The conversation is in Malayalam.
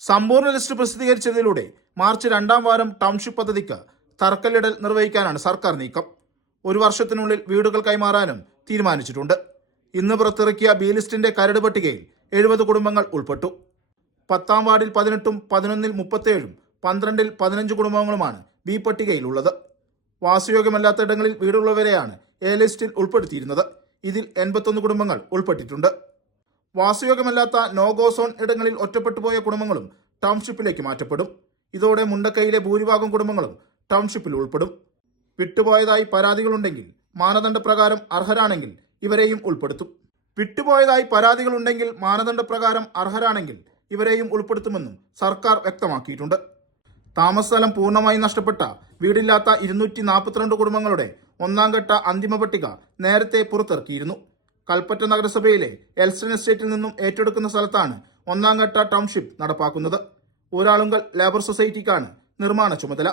സമ്പൂർണ്ണ ലിസ്റ്റ് പ്രസിദ്ധീകരിച്ചതിലൂടെ മാർച്ച് 2-ാം വാരം ടൗൺഷിപ്പ് പദ്ധതിക്ക് തറക്കല്ലിടൽ നിർവഹിക്കാനാണ് സർക്കാർ നീക്കം. ഒരു വർഷത്തിനുള്ളിൽ വീടുകൾ കൈമാറാനും തീരുമാനിച്ചിട്ടുണ്ട്. ഇന്ന് പുറത്തിറക്കിയ ബി ലിസ്റ്റിന്റെ കരട് പട്ടികയിൽ 70 കുടുംബങ്ങൾ ഉൾപ്പെട്ടു. 10-ാം വാർഡിൽ 18-ഉം 11-ൽ 37-ഉം 12-ൽ 15 കുടുംബങ്ങളുമാണ് ബി പട്ടികയിലുള്ളത്. വാസയോഗ്യമല്ലാത്ത ഇടങ്ങളിൽ വീടുള്ളവരെയാണ് എ ലിസ്റ്റിൽ ഉൾപ്പെടുത്തിയിരുന്നത്. ഇതിൽ 81 കുടുംബങ്ങൾ ഉൾപ്പെട്ടിട്ടുണ്ട്. വാസയോഗ്യമല്ലാത്ത നോഗോ സോൺ ഇടങ്ങളിൽ ഒറ്റപ്പെട്ടുപോയ കുടുംബങ്ങളും ടൗൺഷിപ്പിലേക്ക് മാറ്റപ്പെടും. ഇതോടെ മുണ്ടക്കൈയിലെ ഭൂരിഭാഗം കുടുംബങ്ങളും ടൗൺഷിപ്പിൽ ഉൾപ്പെടും. വിട്ടുപോയതായി പരാതികളുണ്ടെങ്കിൽ മാനദണ്ഡപ്രകാരം അർഹരാണെങ്കിൽ ഇവരെയും ഉൾപ്പെടുത്തും. ഇവരെയും ഉൾപ്പെടുത്തുമെന്നും സർക്കാർ വ്യക്തമാക്കിയിട്ടുണ്ട്. താമസസ്ഥലം പൂർണ്ണമായി നഷ്ടപ്പെട്ട വീടില്ലാത്ത 242 കുടുംബങ്ങളുടെ 1-ാം ഘട്ട അന്തിമ പട്ടിക നേരത്തെ പുറത്തിറക്കിയിരുന്നു. കൽപ്പറ്റ നഗരസഭയിലെ എൽസ്റ്റൺ എസ്റ്റേറ്റിൽ നിന്നും ഏറ്റെടുക്കുന്ന സ്ഥലത്താണ് 1-ാം ഘട്ട ടൗൺഷിപ്പ് നടപ്പാക്കുന്നത്. ഊരാളുങ്കൽ ലേബർ സൊസൈറ്റിക്കാണ് നിർമ്മാണ ചുമതല.